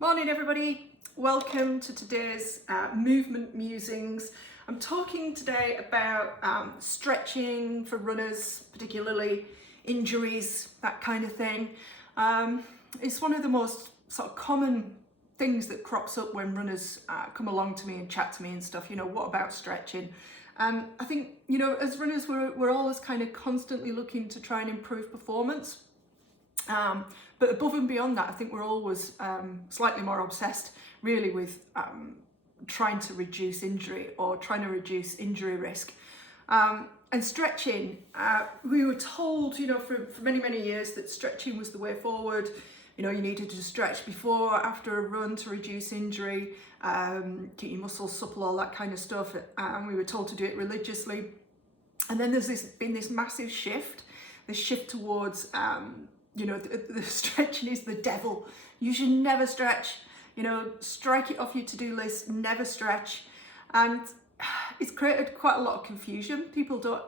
Morning everybody, welcome to today's movement musings. I'm talking today about stretching for runners, particularly injuries, that kind of thing. It's one of the most sort of common things that crops up when runners come along to me and chat to me and stuff, what about stretching? I think, as runners, we're always kind of constantly looking to try and improve performance. But above and beyond that, I think we're always slightly more obsessed really with trying to reduce injury or trying to reduce injury risk. And stretching, we were told, for many, many years that stretching was the way forward. You needed to stretch before, after a run to reduce injury, keep your muscles supple, all that kind of stuff. And we were told to do it religiously. And then there's been this massive shift, this shift towards the stretching is the devil. You should never stretch, strike it off your to-do list, never stretch. And it's created quite a lot of confusion. People don't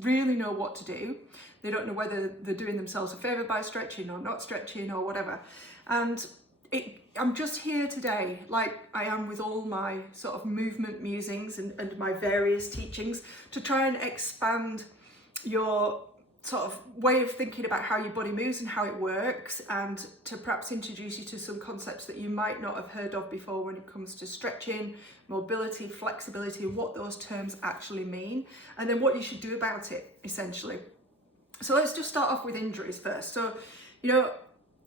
really know what to do. They don't know whether they're doing themselves a favour by stretching or not stretching or whatever. And I'm just here today, like I am with all my sort of movement musings and my various teachings, to try and expand your sort of way of thinking about how your body moves and how it works, and to perhaps introduce you to some concepts that you might not have heard of before when it comes to stretching, mobility, flexibility, and what those terms actually mean, and then what you should do about it, essentially. So let's just start off with injuries first. So,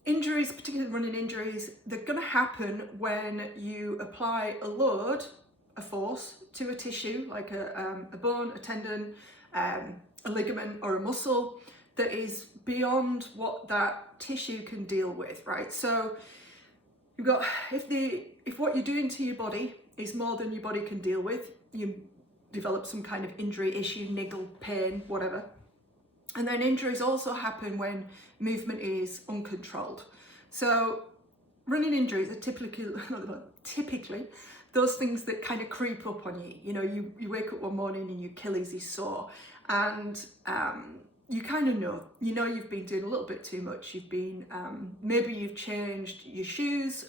injuries, particularly running injuries, they're going to happen when you apply a load, a force, to a tissue, like a bone, a tendon, a ligament or a muscle, that is beyond what that tissue can deal with, right? So you've got, if what you're doing to your body is more than your body can deal with, you develop some kind of injury issue, niggle, pain, whatever. And then injuries also happen when movement is uncontrolled. So running injuries are typically those things that kind of creep up on you. You wake up one morning and your Achilles is sore, and you kind of know, you've been doing a little bit too much. You've been, maybe you've changed your shoes,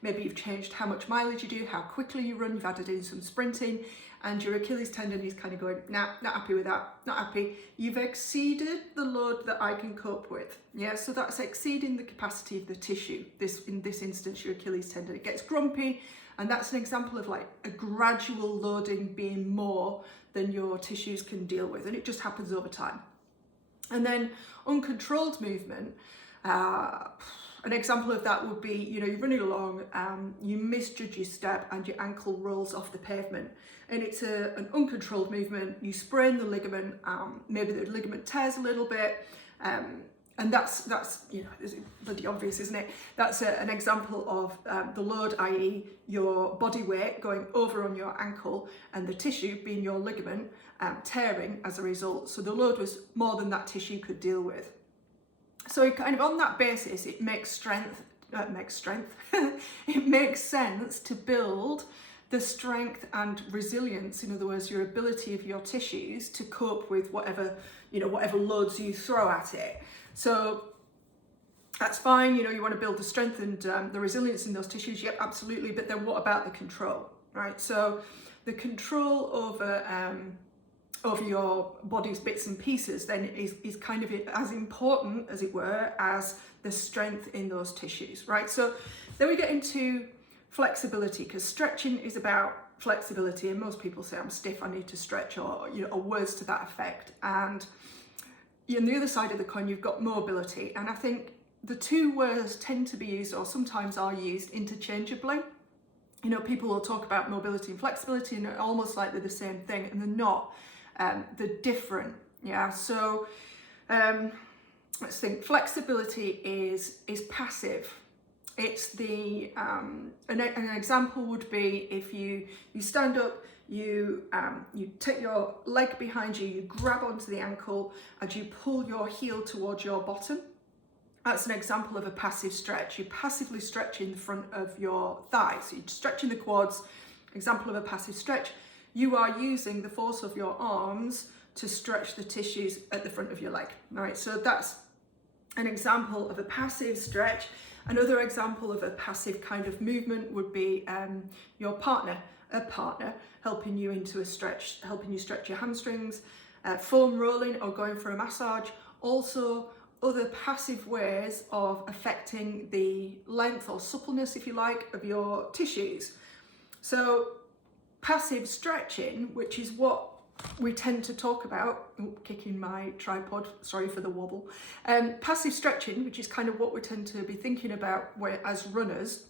maybe you've changed how much mileage you do, how quickly you run, you've added in some sprinting, and your Achilles tendon is kind of going, nah, not happy with that, not happy. You've exceeded the load that I can cope with. Yeah, so that's exceeding the capacity of the tissue. In this instance, your Achilles tendon, it gets grumpy, and that's an example of like a gradual loading being more than your tissues can deal with, and it just happens over time. And then uncontrolled movement, an example of that would be, you're running along, you misjudge your step and your ankle rolls off the pavement, and it's an uncontrolled movement. You sprain the ligament, maybe the ligament tears a little bit, and that's it's bloody obvious, isn't it? That's an example of the load, i.e. your body weight going over on your ankle and the tissue, being your ligament, tearing as a result. So the load was more than that tissue could deal with. So kind of on that basis, it makes it makes sense to build the strength and resilience, in other words, your ability of your tissues to cope with whatever loads you throw at it. So that's fine, you want to build the strength and the resilience in those tissues, yep, absolutely, but then what about the control, right? So the control over your body's bits and pieces then is kind of as important, as it were, as the strength in those tissues, right? So then we get into flexibility, because stretching is about flexibility, and most people say, I'm stiff, I need to stretch, or words to that effect. And on the other side of the coin, you've got mobility, and I think the two words tend to be used, or sometimes are used, interchangeably. People will talk about mobility and flexibility and they're almost like they're the same thing, and they're not. They're different. Yeah. So let's think. Flexibility is passive. It's the an example would be if you stand up, you take your leg behind you, you grab onto the ankle, and you pull your heel towards your bottom. That's an example of a passive stretch. You're passively stretching the front of your thighs. So you're stretching the quads, example of a passive stretch. You are using the force of your arms to stretch the tissues at the front of your leg. All right, so that's an example of a passive stretch. Another example of a passive kind of movement would be your partner, a partner helping you into a stretch, helping you stretch your hamstrings, foam rolling or going for a massage. Also, other passive ways of affecting the length or suppleness, if you like, of your tissues. So passive stretching, which is what we tend to talk about, kicking my tripod, sorry for the wobble. Passive stretching, which is kind of what we tend to be thinking about as runners,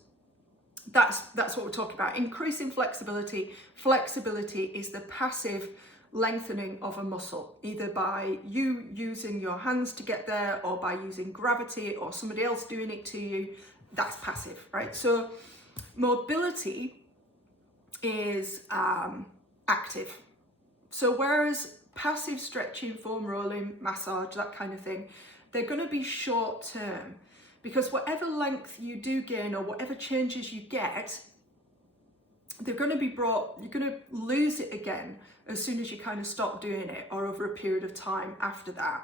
that's what we're talking about. Increasing flexibility. Flexibility is the passive lengthening of a muscle, either by you using your hands to get there or by using gravity or somebody else doing it to you. That's passive, right? So mobility is active. So whereas passive stretching, foam rolling, massage, that kind of thing, they're going to be short term, because whatever length you do gain or whatever changes you get, they're going to be brought, you're going to lose it again as soon as you kind of stop doing it, or over a period of time after that.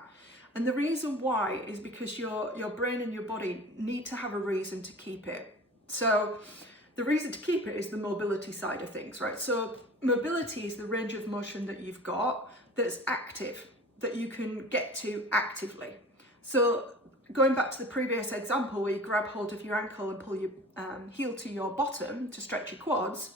And the reason why is because your brain and your body need to have a reason to keep it. So the reason to keep it is the mobility side of things, right? So mobility is the range of motion that you've got that's active, that you can get to actively. So going back to the previous example where you grab hold of your ankle and pull your heel to your bottom to stretch your quads,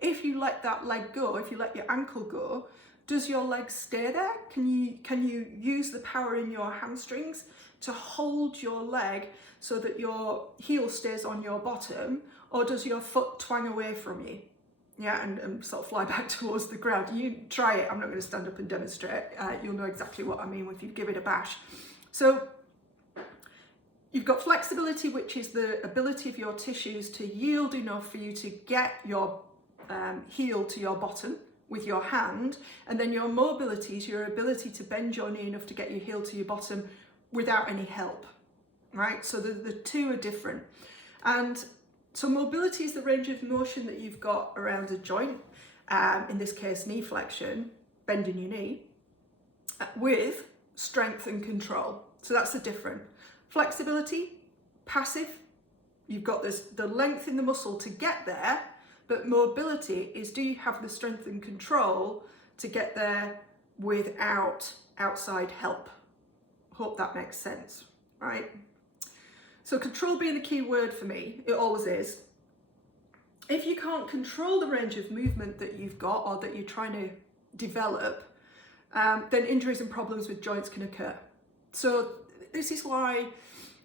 if you let that leg go, if you let your ankle go, does your leg stay there? Can you use the power in your hamstrings to hold your leg so that your heel stays on your bottom, or does your foot twang away from you? Yeah, and sort of fly back towards the ground. You try it. I'm not going to stand up and demonstrate. You'll know exactly what I mean if you give it a bash. So you've got flexibility, which is the ability of your tissues to yield enough for you to get your heel to your bottom with your hand, and then your mobility is your ability to bend your knee enough to get your heel to your bottom without any help, right? So the two are different. And so mobility is the range of motion that you've got around a joint, in this case knee flexion, bending your knee, with strength and control. So that's the different. Flexibility, passive, you've got the length in the muscle to get there, but mobility is, do you have the strength and control to get there without outside help? Hope that makes sense, right? So control being the key word for me, it always is. If you can't control the range of movement that you've got or that you're trying to develop, then injuries and problems with joints can occur. So this is why,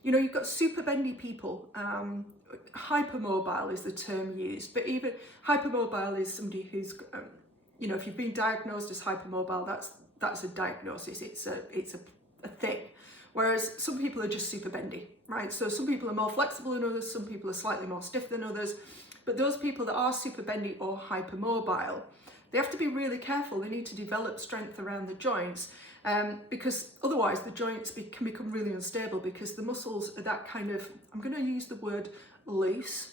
you've got super bendy people. Hypermobile is the term used, but even hypermobile is somebody who's, if you've been diagnosed as hypermobile, that's a diagnosis. It's a thing. Whereas some people are just super bendy, right? So some people are more flexible than others, some people are slightly more stiff than others, but those people that are super bendy or hypermobile, they have to be really careful. They need to develop strength around the joints, because otherwise the joints can become really unstable, because the muscles are that kind of, I'm going to use the word loose,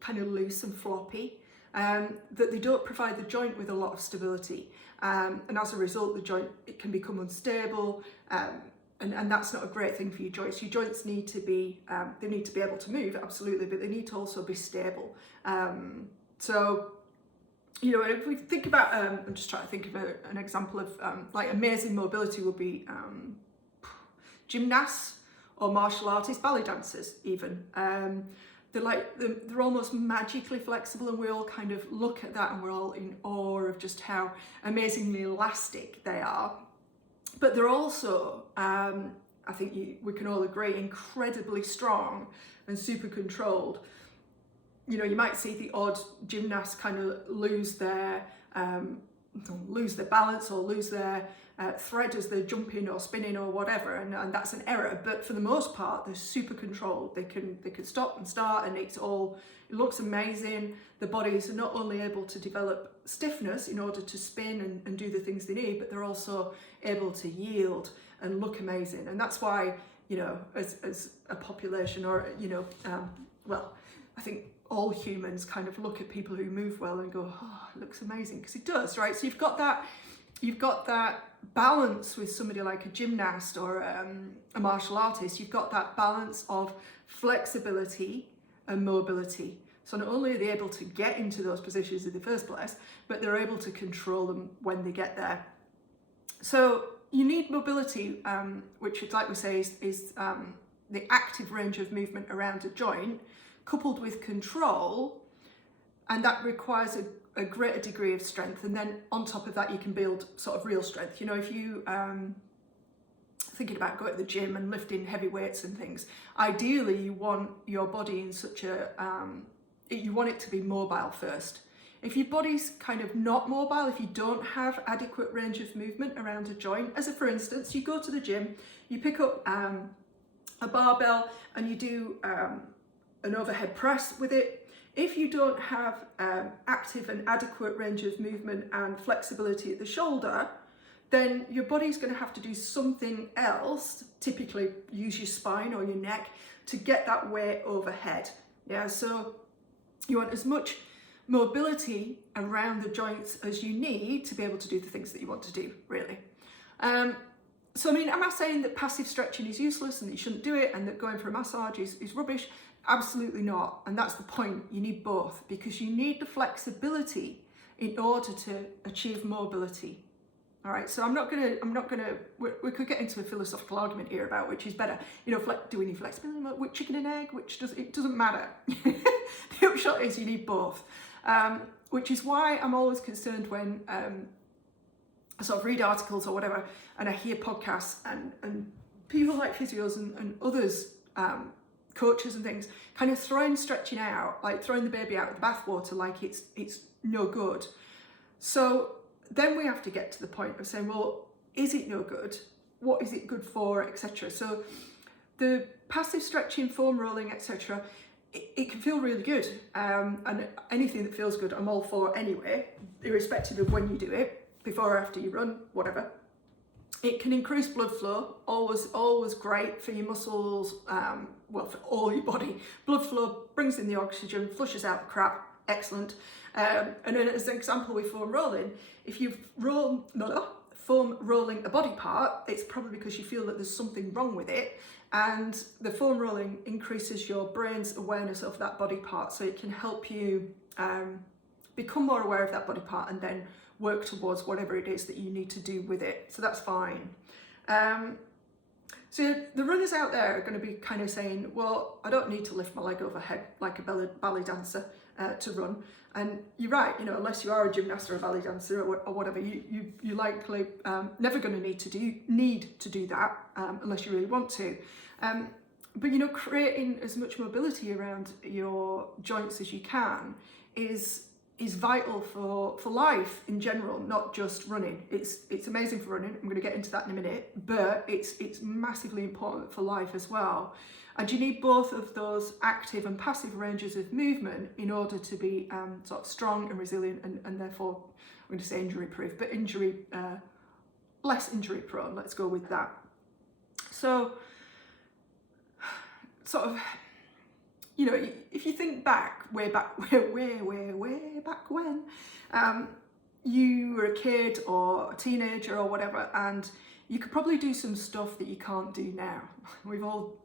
kind of loose and floppy, that they don't provide the joint with a lot of stability. And as a result, the joint, it can become unstable, and that's not a great thing for your joints. Your joints need to be, they need to be able to move, absolutely, but they need to also be stable. So, if we think about, I'm just trying to think of an example of like amazing mobility would be gymnasts or martial artists, ballet dancers even. They're almost magically flexible, and we all kind of look at that and we're all in awe of just how amazingly elastic they are. But they're also, I think we can all agree, incredibly strong and super controlled. You might see the odd gymnast kind of lose their balance or lose their thread as they're jumping or spinning or whatever, and that's an error. But for the most part, they're super controlled. They can stop and start, and it looks amazing. The bodies are not only able to develop stiffness in order to spin and do the things they need, but they're also able to yield and look amazing. And that's why, as a population, or I think all humans kind of look at people who move well and go, oh, it looks amazing, because it does, right? So you've got that balance with somebody like a gymnast or a martial artist. You've got that balance of flexibility and mobility. So not only are they able to get into those positions in the first place, but they're able to control them when they get there. So you need mobility, which, like we say, is the active range of movement around a joint, coupled with control, and that requires a greater degree of strength. And then on top of that, you can build sort of real strength. You know, if you thinking about going to the gym and lifting heavy weights and things, ideally you want your body in such a you want it to be mobile first. If your body's kind of not mobile, if you don't have adequate range of movement around a joint, as for instance, you go to the gym, you pick up a barbell and you do an overhead press with it. If you don't have active and adequate range of movement and flexibility at the shoulder, then your body's going to have to do something else, typically use your spine or your neck, to get that weight overhead. Yeah, so you want as much mobility around the joints as you need to be able to do the things that you want to do, really. So, I mean, am I saying that passive stretching is useless and that you shouldn't do it and that going for a massage is rubbish? Absolutely not. And that's the point. You need both, because you need the flexibility in order to achieve mobility. All right, so I'm not gonna, we could get into a philosophical argument here about which is better. You know, do we need flexibility, which chicken and egg, it doesn't matter. The upshot is you need both, which is why I'm always concerned when I sort of read articles or whatever, and I hear podcasts and people like physios and others, coaches and things, kind of throwing stretching out, like throwing the baby out with the bathwater, like it's no good. So then we have to get to the point of saying, well, is it no good? What is it good for, etc. So the passive stretching, foam rolling, etc., it can feel really good. And anything that feels good, I'm all for anyway, irrespective of when you do it, before or after you run, whatever. It can increase blood flow, always great for your muscles, well, for all your body. Blood flow brings in the oxygen, flushes out the crap, excellent. And then as an example with foam rolling, if you've foam rolling a body part, it's probably because you feel that there's something wrong with it, and the foam rolling increases your brain's awareness of that body part, so it can help you become more aware of that body part and then work towards whatever it is that you need to do with it. So that's fine. So the runners out there are going to be kind of saying, well, I don't need to lift my leg overhead like a ballet dancer to run. And you're right, you know, unless you are a gymnast or a ballet dancer or whatever, you likely never going to need to do that unless you really want to. But you know, creating as much mobility around your joints as you can is vital for life in general, not just running. It's amazing for running. I'm going to get into that in a minute, but it's massively important for life as well. And you need both of those active and passive ranges of movement in order to be sort of strong and resilient, and therefore, I'm going to say injury proof, but less injury prone. Let's go with that. So, sort of, you know, if you think back, way back when you were a kid or a teenager or whatever, and you could probably do some stuff that you can't do now. We've all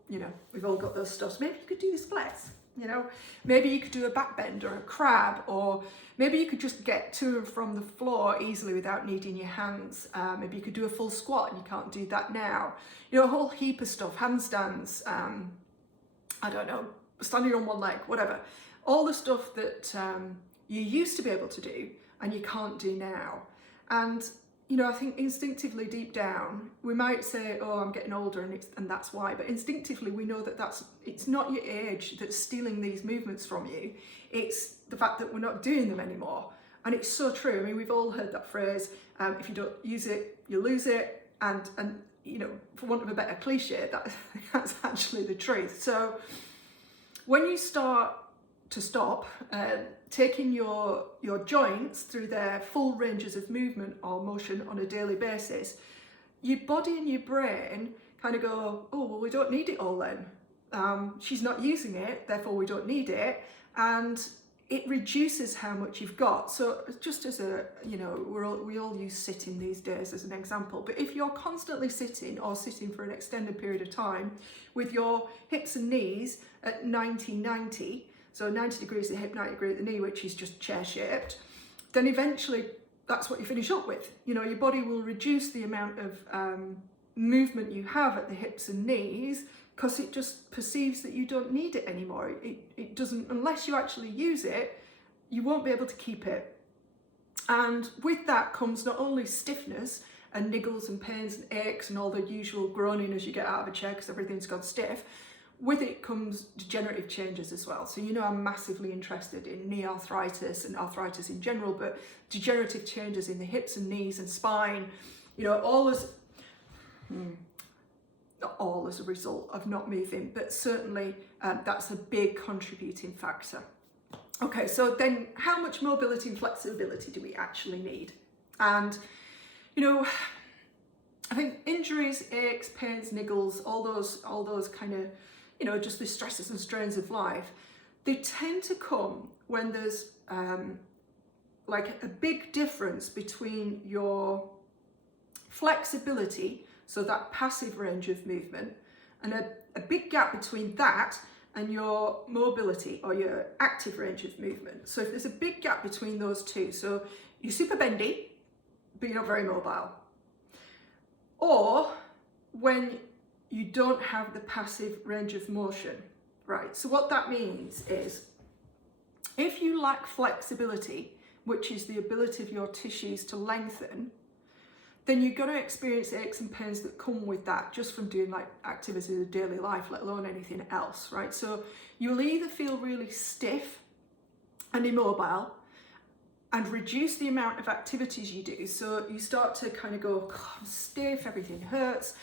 got those stuff. Maybe you could do the splits, you know, maybe you could do a back bend or a crab, or maybe you could just get to and from the floor easily without needing your hands. Maybe you could do a full squat, and you can't do that now. You know, a whole heap of stuff, handstands, I don't know, standing on one leg, whatever. All the stuff that you used to be able to do and you can't do now. And you know, I think instinctively deep down, we might say, oh, I'm getting older and that's why. But instinctively, we know that it's not your age that's stealing these movements from you. It's the fact that we're not doing them anymore. And it's so true. I mean, we've all heard that phrase, if you don't use it, you lose it. And you know, for want of a better cliche, that's actually the truth. So when you start to stop taking your joints through their full ranges of movement or motion on a daily basis, your body and your brain kind of go, oh, well, we don't need it all then. She's not using it, therefore we don't need it. And it reduces how much you've got. So just as a, you know, we all use sitting these days as an example, but if you're constantly sitting or sitting for an extended period of time with your hips and knees at 90-90, so 90 degrees at the hip, 90 degrees at the knee, which is just chair shaped, then eventually that's what you finish up with. You know, your body will reduce the amount of movement you have at the hips and knees because it just perceives that you don't need it anymore. It doesn't, unless you actually use it, you won't be able to keep it. And with that comes not only stiffness and niggles and pains and aches and all the usual groaning as you get out of a chair because everything's gone stiff. With it comes degenerative changes as well. So you know I'm massively interested in knee arthritis and arthritis in general, but degenerative changes in the hips and knees and spine, you know, all as not all as a result of not moving, but certainly that's a big contributing factor. Okay, so then how much mobility and flexibility do we actually need? And, you know, I think injuries, aches, pains, niggles, all those kind of, you know, just the stresses and strains of life, they tend to come when there's like a big difference between your flexibility, so that passive range of movement, and a big gap between that and your mobility or your active range of movement. So if there's a big gap between those two, so you're super bendy, but you're not very mobile. Or when you don't have the passive range of motion, right? So what that means is if you lack flexibility, which is the ability of your tissues to lengthen, then you're going to experience aches and pains that come with that just from doing like activities of daily life, let alone anything else, right? So you'll either feel really stiff and immobile and reduce the amount of activities you do. So you start to kind of go, oh, I'm stiff, everything hurts.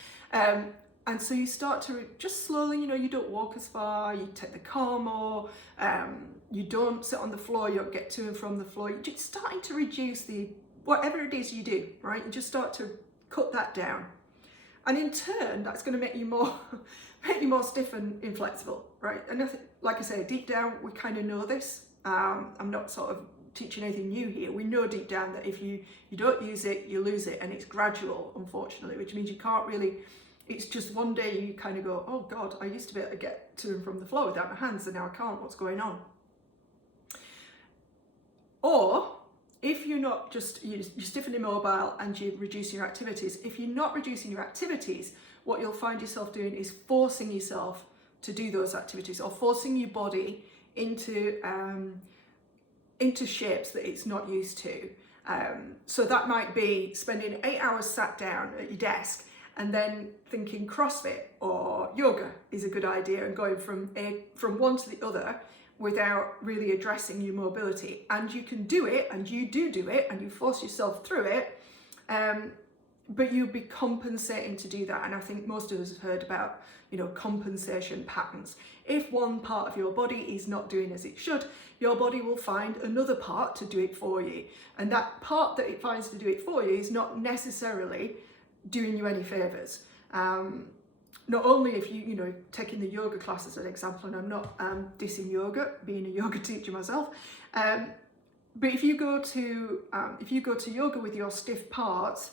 And so you start to just slowly, you know, you don't walk as far, you take the car more, you don't sit on the floor, you don't get to and from the floor. You're just starting to reduce the whatever it is you do, right? You just start to cut that down. And in turn, that's going to make you more stiff and inflexible, right? And nothing, like I say, deep down, we kind of know this. I'm not sort of teaching anything new here. We know deep down that if you don't use it, you lose it. And it's gradual, unfortunately, which means you can't really, it's just one day you kind of go, oh God, I used to be able to get to and from the floor without my hands, and now I can't, what's going on? Or, if you're not just, you're stiff and immobile and you're reducing your activities, if you're not reducing your activities, what you'll find yourself doing is forcing yourself to do those activities or forcing your body into shapes that it's not used to. So that might be spending 8 hours sat down at your desk and then thinking CrossFit or yoga is a good idea and going from one to the other without really addressing your mobility. And you can do it, and you do it, and you force yourself through it, but you'll be compensating to do that. And I think most of us have heard about, you know, compensation patterns. If one part of your body is not doing as it should, your body will find another part to do it for you. And that part that it finds to do it for you is not necessarily doing you any favours. Not only if you know, taking the yoga class as an example, and I'm not dissing yoga, being a yoga teacher myself, but if you go to yoga with your stiff parts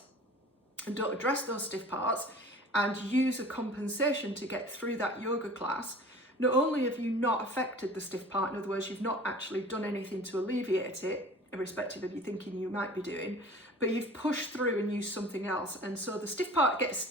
and don't address those stiff parts and use a compensation to get through that yoga class, not only have you not affected the stiff part, in other words, you've not actually done anything to alleviate it, irrespective of you thinking you might be doing, but you've pushed through and used something else, and so the stiff part keeps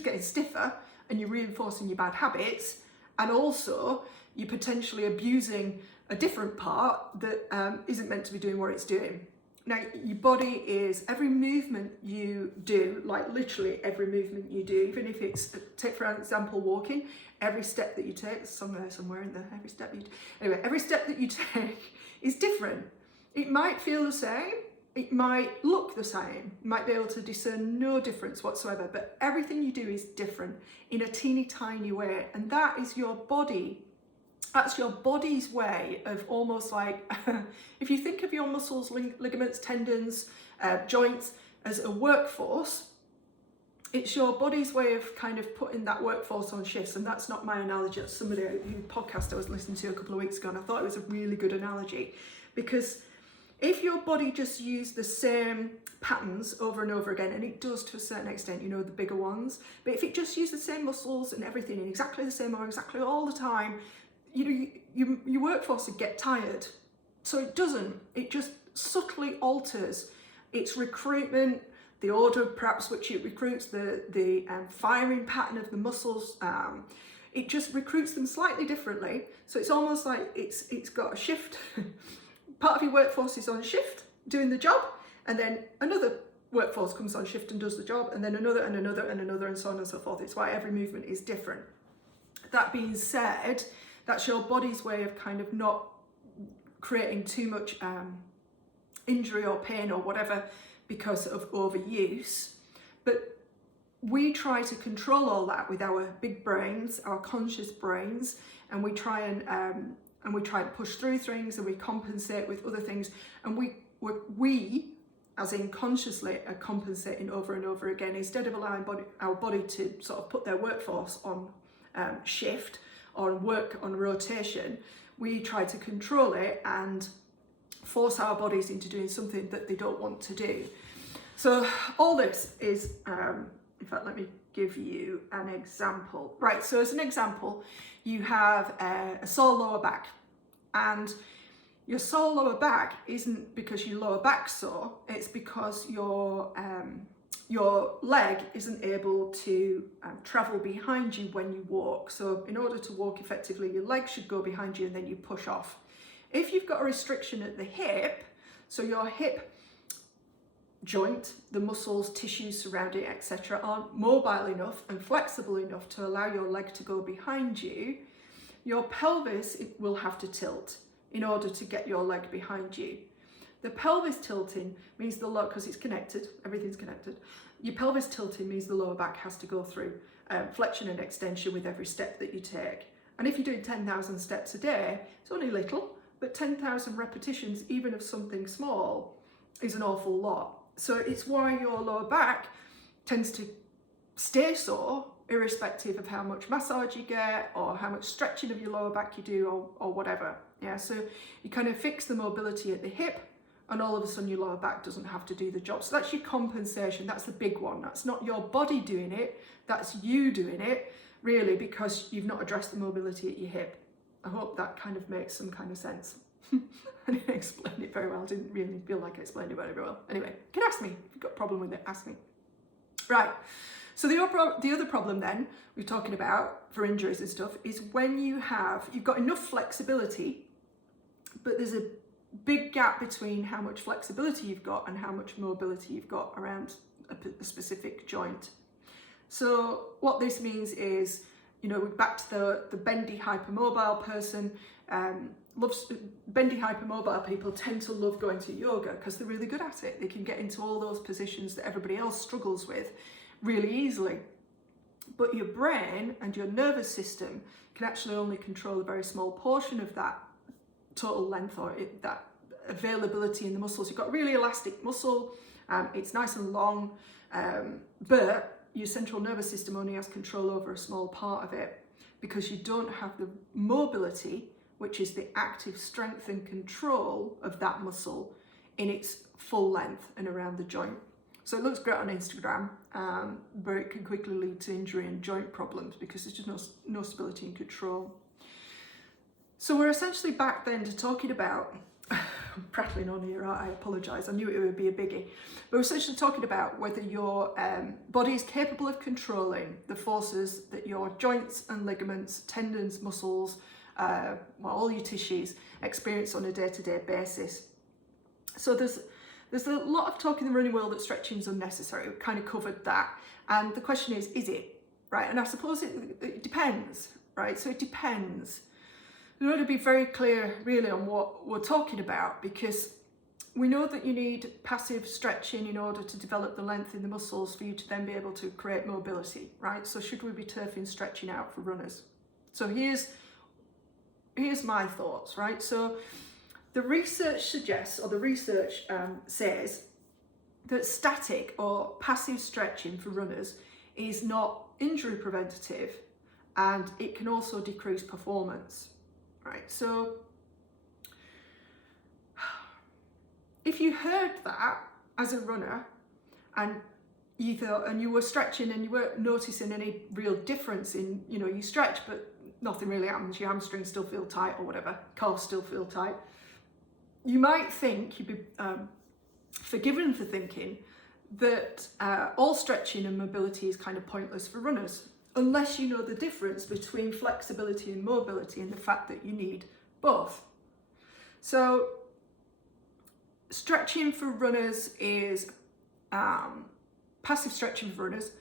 getting stiffer, and you're reinforcing your bad habits, and also you're potentially abusing a different part that isn't meant to be doing what it's doing. Now, your body is, every movement you do, like literally every movement you do, even if it's, take for example, walking, every step that you take, somewhere in there, every step that you take is different. It might feel the same, it might look the same, you might be able to discern no difference whatsoever, but everything you do is different in a teeny tiny way, and that is your body. That's your body's way of almost like, if you think of your muscles, ligaments, tendons, joints as a workforce, it's your body's way of kind of putting that workforce on shifts. And that's not my analogy, that's somebody whose podcast I was listening to a couple of weeks ago, and I thought it was a really good analogy, because if your body just used the same patterns over and over again, and it does to a certain extent, you know, the bigger ones, but if it just used the same muscles and everything in exactly the same or exactly all the time, you know, your workforce would get tired. So it doesn't. It just subtly alters its recruitment, the order perhaps which it recruits, the firing pattern of the muscles. It just recruits them slightly differently. So it's almost like it's got a shift. Part of your workforce is on shift doing the job, and then another workforce comes on shift and does the job, and then another and another and another, and so on and so forth. It's why every movement is different. That being said, that's your body's way of kind of not creating too much injury or pain or whatever because of overuse. But we try to control all that with our big brains, our conscious brains, and we try and push through things, and we compensate with other things, and we as in consciously are compensating over and over again, instead of allowing our body to sort of put their workforce on shift or work on rotation. We try to control it and force our bodies into doing something that they don't want to do. So all this is, in fact, let me give you an example. Right, so as an example, you have a sore lower back, and your sore lower back isn't because your lower back's sore, it's because your leg isn't able to travel behind you when you walk. So in order to walk effectively, your leg should go behind you and then you push off. If you've got a restriction at the hip, so your hip joint, the muscles, tissues surrounding it, etc., aren't mobile enough and flexible enough to allow your leg to go behind you, your pelvis will have to tilt in order to get your leg behind you. The pelvis tilting means the lower, because it's connected, everything's connected. Your pelvis tilting means the lower back has to go through flexion and extension with every step that you take. And if you're doing 10,000 steps a day, it's only little, but 10,000 repetitions, even of something small, is an awful lot. So it's why your lower back tends to stay sore, irrespective of how much massage you get or how much stretching of your lower back you do or whatever. Yeah, so you kind of fix the mobility at the hip, and all of a sudden your lower back doesn't have to do the job. So that's your compensation. That's the big one. That's not your body doing it. That's you doing it, really, because you've not addressed the mobility at your hip. I hope that kind of makes some kind of sense. I didn't explain it very well. I didn't really feel like I explained it very well. Anyway, you can ask me. If you've got a problem with it, ask me. Right. So the other problem then we're talking about for injuries and stuff is when you've got enough flexibility, but there's a big gap between how much flexibility you've got and how much mobility you've got around a specific joint. So what this means is, you know, we're back to the bendy hypermobile person. Bendy hypermobile people tend to love going to yoga because they're really good at it. They can get into all those positions that everybody else struggles with really easily. But your brain and your nervous system can actually only control a very small portion of that total length or that availability in the muscles. You've got really elastic muscle, it's nice and long, but your central nervous system only has control over a small part of it because you don't have the mobility, which is the active strength and control of that muscle in its full length and around the joint. So it looks great on Instagram, but it can quickly lead to injury and joint problems because there's just no stability and control. So we're essentially back then to talking about, I'm prattling on here, I apologise, I knew it would be a biggie. But we're essentially talking about whether your body is capable of controlling the forces that your joints and ligaments, tendons, muscles, all your tissues experience on a day-to-day basis. So there's a lot of talk in the running world that stretching is unnecessary. We've kind of covered that. And the question is it? Right? And I suppose it depends, right? So it depends. We want to be very clear really on what we're talking about, because we know that you need passive stretching in order to develop the length in the muscles for you to then be able to create mobility, right? So should we be turfing stretching out for runners? So here's my thoughts, right? So the research suggests, or the research says that static or passive stretching for runners is not injury preventative, and it can also decrease performance, right? So if you heard that as a runner and you thought, and you were stretching and you weren't noticing any real difference in, you know, you stretch but nothing really happens, your hamstrings still feel tight or whatever, calves still feel tight, you might think you'd be forgiven for thinking that all stretching and mobility is kind of pointless for runners, unless you know the difference between flexibility and mobility and the fact that you need both. So stretching for runners is, passive stretching for runners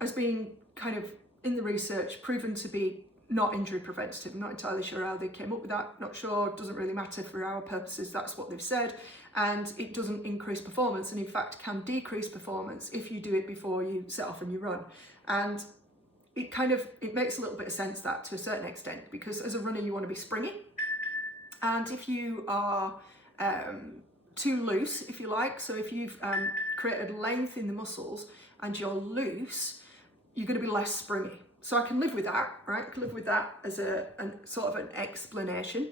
has been kind of in the research proven to be not injury preventative. I'm not entirely sure how they came up with that, not sure, it doesn't really matter for our purposes, that's what they've said. And it doesn't increase performance, and in fact can decrease performance if you do it before you set off and you run. And it makes a little bit of sense, that, to a certain extent, because as a runner you want to be springy, and if you are too loose, if you like, so if you've created length in the muscles and you're loose, you're going to be less springy. So I can live with that, right? I can live with that as a sort of an explanation.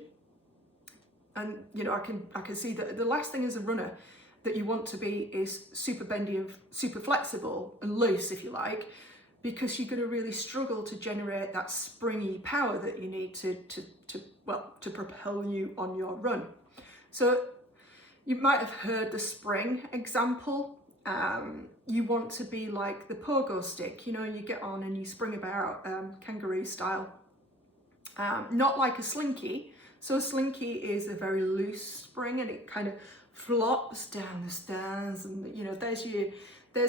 And you know, I can see that the last thing as a runner that you want to be is super bendy and super flexible and loose, if you like, because you're going to really struggle to generate that springy power that you need to propel you on your run. So you might have heard the spring example. You want to be like the pogo stick, you know, you get on and you spring about, kangaroo style, not like a slinky. So a slinky is a very loose spring and it kind of flops down the stairs, and you know, there's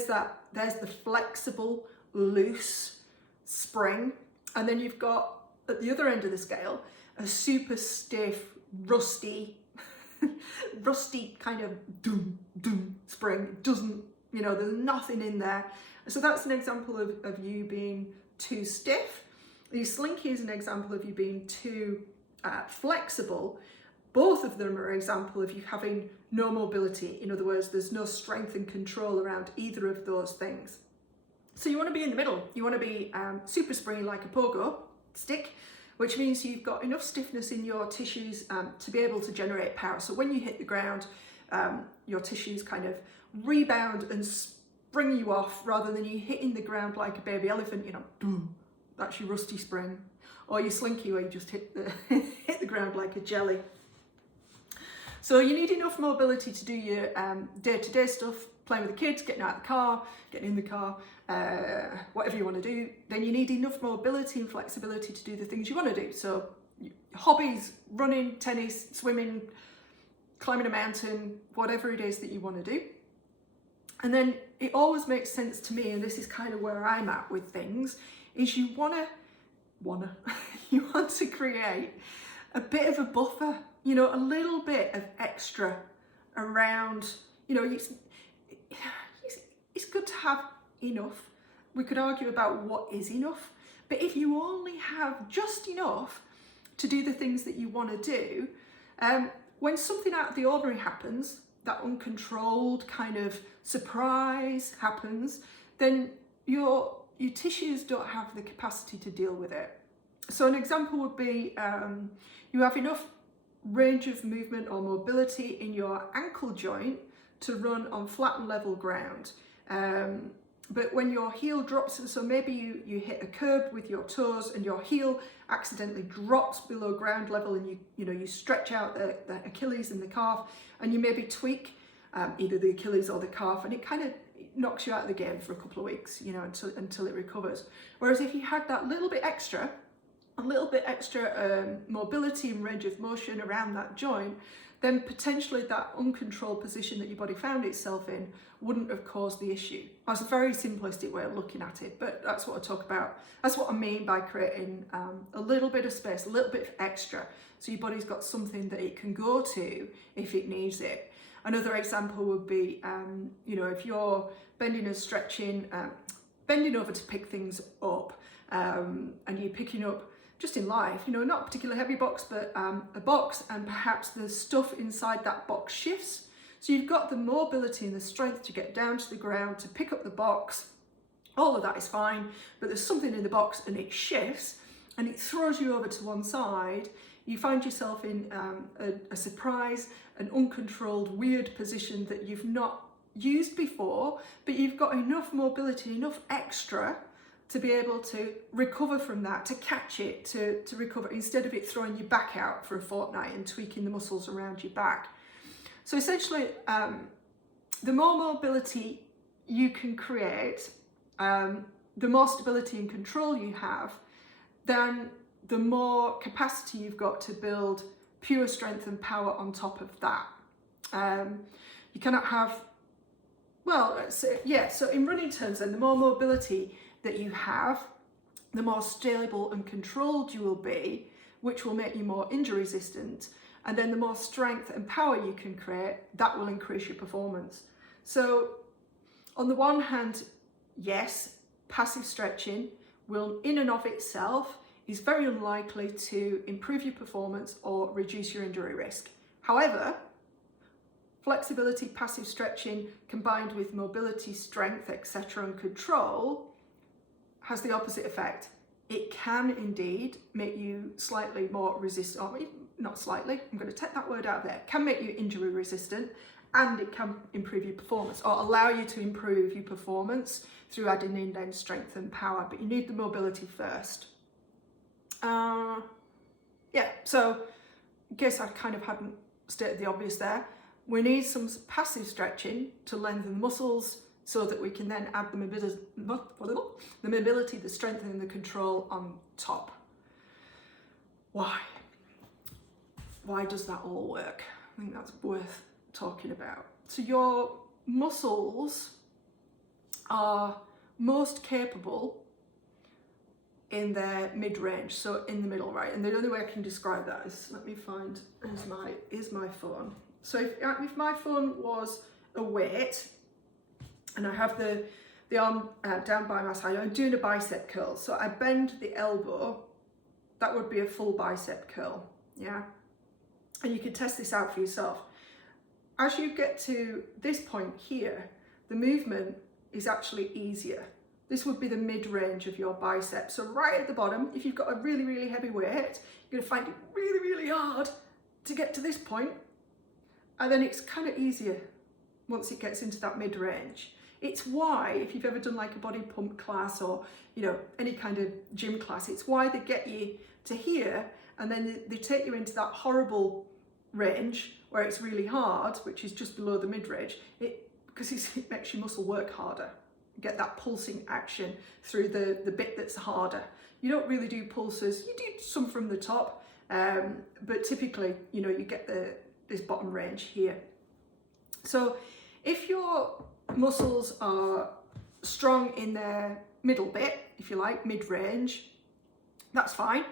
the flexible, loose spring. And then you've got, at the other end of the scale, a super stiff, rusty kind of doom spring. Doesn't, you know, there's nothing in there. So that's an example of you being too stiff. The slinky is an example of you being too flexible. Both of them are an example of you having no mobility. In other words, there's no strength and control around either of those things. So you want to be in the middle. You want to be super springy like a pogo stick, which means you've got enough stiffness in your tissues to be able to generate power. So when you hit the ground, your tissues kind of rebound and spring you off, rather than you hitting the ground like a baby elephant, you know, boom, that's your rusty spring. Or your slinky, where you just hit the ground like a jelly. So you need enough mobility to do your day-to-day stuff, playing with the kids, getting out of the car, getting in the car, whatever you want to do. Then you need enough mobility and flexibility to do the things you want to do. So hobbies, running, tennis, swimming, climbing a mountain, whatever it is that you want to do. And then it always makes sense to me, and this is kind of where I'm at with things, is you want to create a bit of a buffer, you know, a little bit of extra around, you know, it's good to have enough. We could argue about what is enough, but if you only have just enough to do the things that you want to do, when something out of the ordinary happens, that uncontrolled kind of surprise happens, then your tissues don't have the capacity to deal with it. So an example would be you have enough range of movement or mobility in your ankle joint to run on flat and level ground. But when your heel drops, so maybe you hit a curb with your toes and your heel accidentally drops below ground level, and you stretch out the Achilles and the calf, and you maybe tweak either the Achilles or the calf, and it kind of knocks you out of the game for a couple of weeks, you know, until it recovers. Whereas if you had that little bit extra mobility and range of motion around that joint, then potentially that uncontrolled position that your body found itself in wouldn't have caused the issue. That's a very simplistic way of looking at it, but that's what I talk about. That's what I mean by creating a little bit of space, a little bit of extra, so your body's got something that it can go to if it needs it. Another example would be, if you're bending and stretching, bending over to pick things up, and you're picking up, just in life, not a particularly heavy box, but a box, and perhaps the stuff inside that box shifts. So you've got the mobility and the strength to get down to the ground, to pick up the box, All of that is fine, but there's something in the box and it shifts and it throws you over to one side. You find yourself in a surprise, an uncontrolled, weird position that you've not used before, but you've got enough mobility, enough extra to be able to recover from that, to catch it, to recover, instead of it throwing you back out for a fortnight and tweaking the muscles around your back. So essentially, the more mobility you can create, the more stability and control you have, then the more capacity you've got to build pure strength and power on top of that. You cannot have, so in running terms then, the more mobility that you have, the more stable and controlled you will be, which will make you more injury resistant. And then the more strength and power you can create, that will increase your performance. So on the one hand, yes, passive stretching will in and of itself is very unlikely to improve your performance or reduce your injury risk. However, flexibility, passive stretching combined with mobility, strength, etc. and control has the opposite effect. It can indeed make you slightly more resistant, or not slightly, I'm going to take that word out there, can make you injury resistant, and it can improve your performance or allow you to improve your performance through adding in then strength and power, but you need the mobility first. So I guess I kind of hadn't stated the obvious there. We need some passive stretching to lengthen the muscles so that we can then add the mobility, the strength and the control on top. Why? Why does that all work? I think that's worth talking about. So your muscles are most capable in their mid-range, so in the middle, right? And the only way I can describe that is, let me find, here's my phone. So if my phone was a weight, and I have the arm down by my side, I'm doing a bicep curl. So I bend the elbow, that would be a full bicep curl, yeah? And you can test this out for yourself. As you get to this point here, the movement is actually easier. This would be the mid-range of your bicep. So right at the bottom, if you've got a really, really heavy weight, you're gonna find it really, really hard to get to this point. And then it's kind of easier once it gets into that mid-range. It's why, if you've ever done like a body pump class or, any kind of gym class, it's why they get you to here and then they take you into that horrible range where it's really hard, which is just below the mid-range, because it makes your muscle work harder. Get that pulsing action through the bit that's harder. You don't really do pulses, you do some from the top, but typically, you get this bottom range here. So if your muscles are strong in their middle bit, if you like, mid-range, that's fine.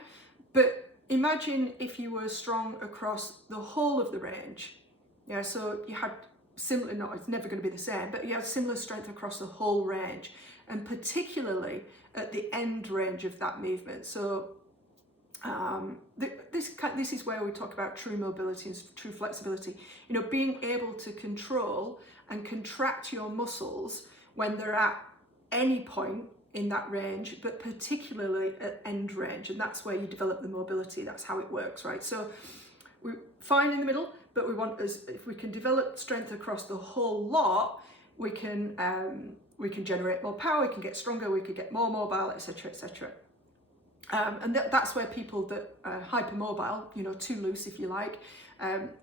But imagine if you were strong across the whole of the range. Yeah, so you had similar, it's never going to be the same, but you have similar strength across the whole range, and particularly at the end range of that movement. So this is where we talk about true mobility and true flexibility. Being able to control and contract your muscles when they're at any point in that range, but particularly at end range, and that's where you develop the mobility. That's how it works, right? So we're fine in the middle, but we want, if we can develop strength across the whole lot, we can generate more power, we can get stronger, we can get more mobile, etc., etc. And that's where people that are hypermobile, too loose if you like,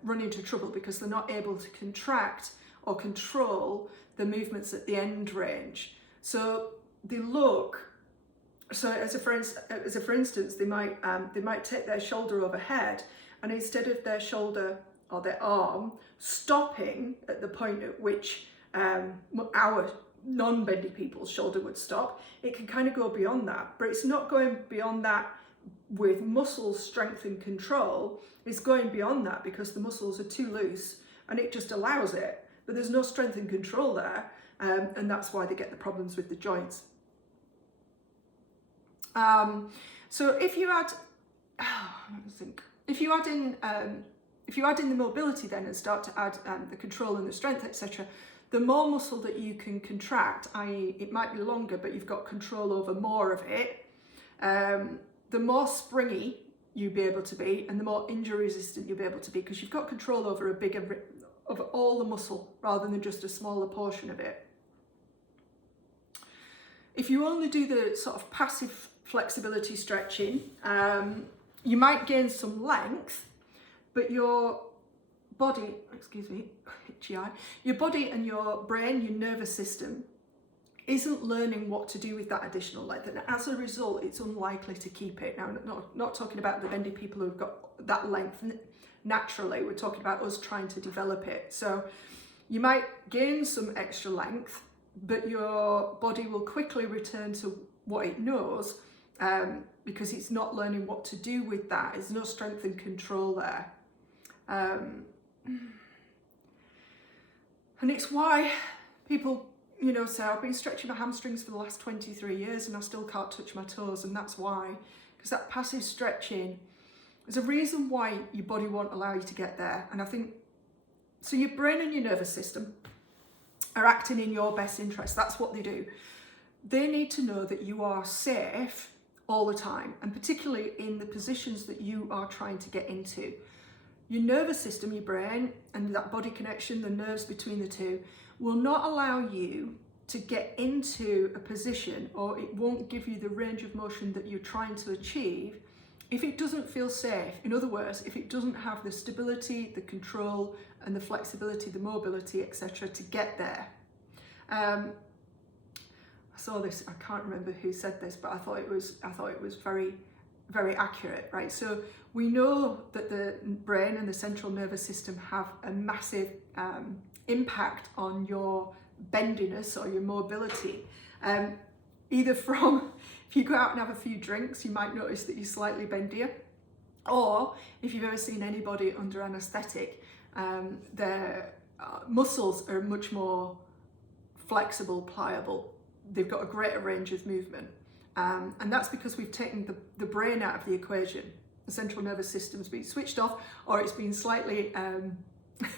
run into trouble because they're not able to contract or control the movements at the end range. So as for instance, they might take their shoulder overhead, and instead of their shoulder or their arm stopping at the point at which our non-bendy people's shoulder would stop, it can kind of go beyond that. But it's not going beyond that with muscle strength and control. It's going beyond that because the muscles are too loose and it just allows it, but there's no strength and control there, and that's why they get the problems with the joints. So if you add in the mobility then and start to add the control and the strength, etc., The more muscle that you can contract, i.e. it might be longer, but you've got control over more of it, the more springy you'll be able to be, and the more injury resistant you'll be able to be, because you've got control over over all the muscle rather than just a smaller portion of it. If you only do the sort of passive flexibility stretching, you might gain some length, but your body, excuse me, itchy eye, your body and your brain, your nervous system isn't learning what to do with that additional length, and as a result it's unlikely to keep it. Now, I'm not talking about the bendy people who've got that length naturally, we're talking about us trying to develop it. So you might gain some extra length, but your body will quickly return to what it knows, because it's not learning what to do with that. There's no strength and control there. And it's why people, you know, say, I've been stretching my hamstrings for the last 23 years and I still can't touch my toes. And that's why, because that passive stretching, there's a reason why your body won't allow you to get there. And I think, so your brain and your nervous system are acting in your best interest. That's what they do. They need to know that you are safe all the time, and particularly in the positions that you are trying to get into. Your nervous system, your brain, and that body connection, the nerves between the two, will not allow you to get into a position, or it won't give you the range of motion that you're trying to achieve if it doesn't feel safe. In other words, if it doesn't have the stability, the control, and the flexibility, the mobility, etc. to get there. I saw this, I can't remember who said this, but I thought it was very, very accurate, right? So we know that the brain and the central nervous system have a massive impact on your bendiness or your mobility. Either from, if you go out and have a few drinks, you might notice that you're slightly bendier, or if you've ever seen anybody under anaesthetic, their muscles are much more flexible, pliable. They've got a greater range of movement. And that's because we've taken the brain out of the equation. The central nervous system's been switched off, or it's been slightly,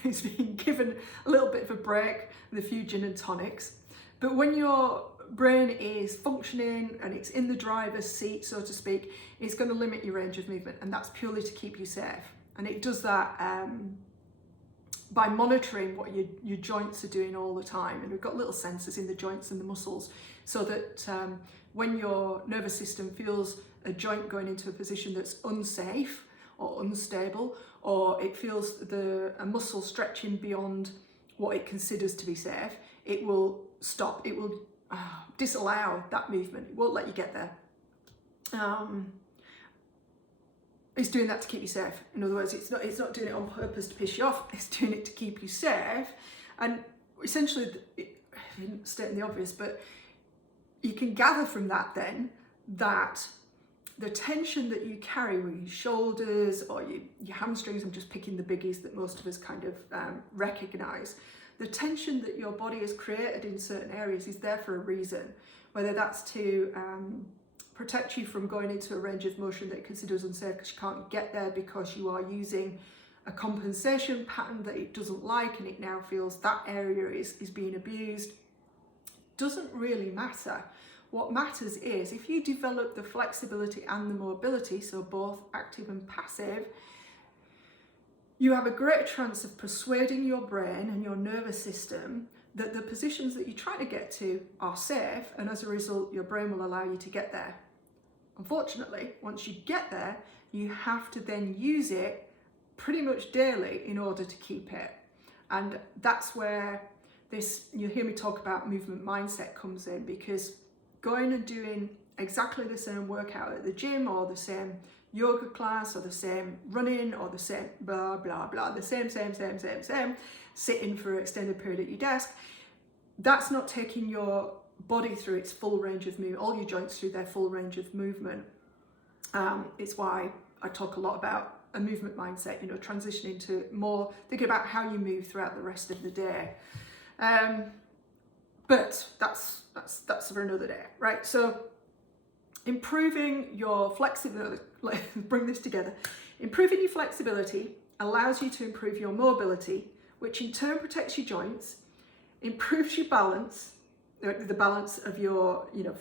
it's been given a little bit of a break with a few gin and tonics. But when your brain is functioning and it's in the driver's seat, so to speak, it's going to limit your range of movement, and that's purely to keep you safe. And it does that by monitoring what your joints are doing all the time. And we've got little sensors in the joints and the muscles, so that when your nervous system feels a joint going into a position that's unsafe or unstable, or it feels a muscle stretching beyond what it considers to be safe, it will stop. It will disallow that movement. It won't let you get there. It's doing that to keep you safe. In other words, it's not doing it on purpose to piss you off. It's doing it to keep you safe. And essentially, it didn't state the obvious, but you can gather from that then that the tension that you carry with your shoulders or your hamstrings, I'm just picking the biggies that most of us kind of recognize, the tension that your body has created in certain areas is there for a reason, whether that's to protect you from going into a range of motion that it considers unsafe because you can't get there because you are using a compensation pattern that it doesn't like, and it now feels that area is being abused. Doesn't really matter. What matters is if you develop the flexibility and the mobility, so both active and passive, you have a greater chance of persuading your brain and your nervous system that the positions that you're trying to get to are safe, and as a result, your brain will allow you to get there. Unfortunately, once you get there, you have to then use it pretty much daily in order to keep it. And that's where you'll hear me talk about movement mindset comes in, because going and doing exactly the same workout at the gym, or the same yoga class, or the same running, or the same blah, blah, blah, the same, sitting for an extended period at your desk, that's not taking your body through its full range of movement, all your joints through their full range of movement. It's why I talk a lot about a movement mindset, transitioning to more thinking about how you move throughout the rest of the day. But that's for another day, right? So improving your flexibility, let's bring this together. Improving your flexibility allows you to improve your mobility, which in turn protects your joints, improves your balance, the balance of your, you know,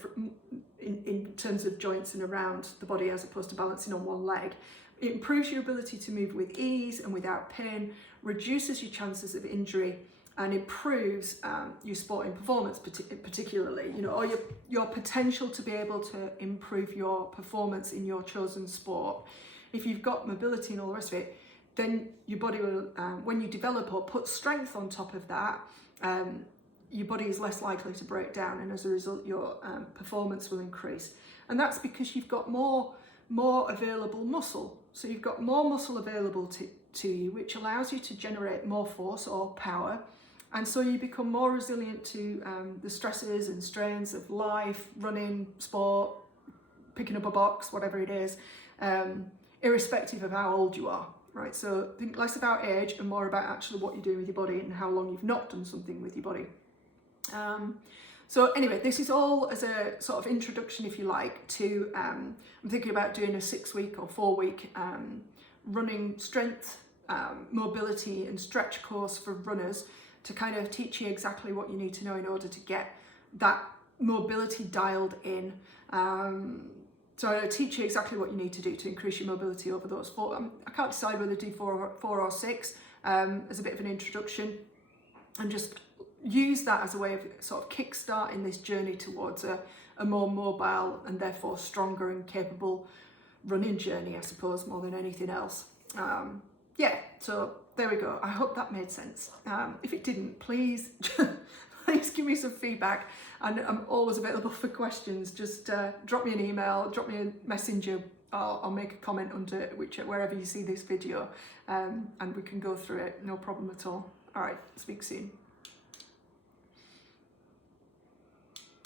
in terms of joints and around the body as opposed to balancing on one leg. It improves your ability to move with ease and without pain, reduces your chances of injury, and improves your sporting performance, particularly, you know, or your potential to be able to improve your performance in your chosen sport. If you've got mobility and all the rest of it, then your body will, when you develop or put strength on top of that, your body is less likely to break down, and as a result, your performance will increase. And that's because you've got more available muscle. So you've got more muscle available to you, which allows you to generate more force or power. And so you become more resilient to the stresses and strains of life, running, sport, picking up a box, whatever it is, irrespective of how old you are, right? So think less about age and more about actually what you're doing with your body and how long you've not done something with your body. So anyway, this is all as a sort of introduction, if you like, to, I'm thinking about doing a 6-week or 4-week running strength, mobility and stretch course for runners to kind of teach you exactly what you need to know in order to get that mobility dialed in. So I'll teach you exactly what you need to do to increase your mobility over those 4. I can't decide whether to do 4 or 6 as a bit of an introduction, and just use that as a way of sort of kick-starting this journey towards a more mobile and therefore stronger and capable running journey, I suppose, more than anything else. Yeah, so there we go. I hope that made sense. If it didn't, please give me some feedback, and I'm always available for questions. Just drop me an email, drop me a messenger, or make a comment under wherever you see this video, and we can go through it, no problem at all. All right, speak soon.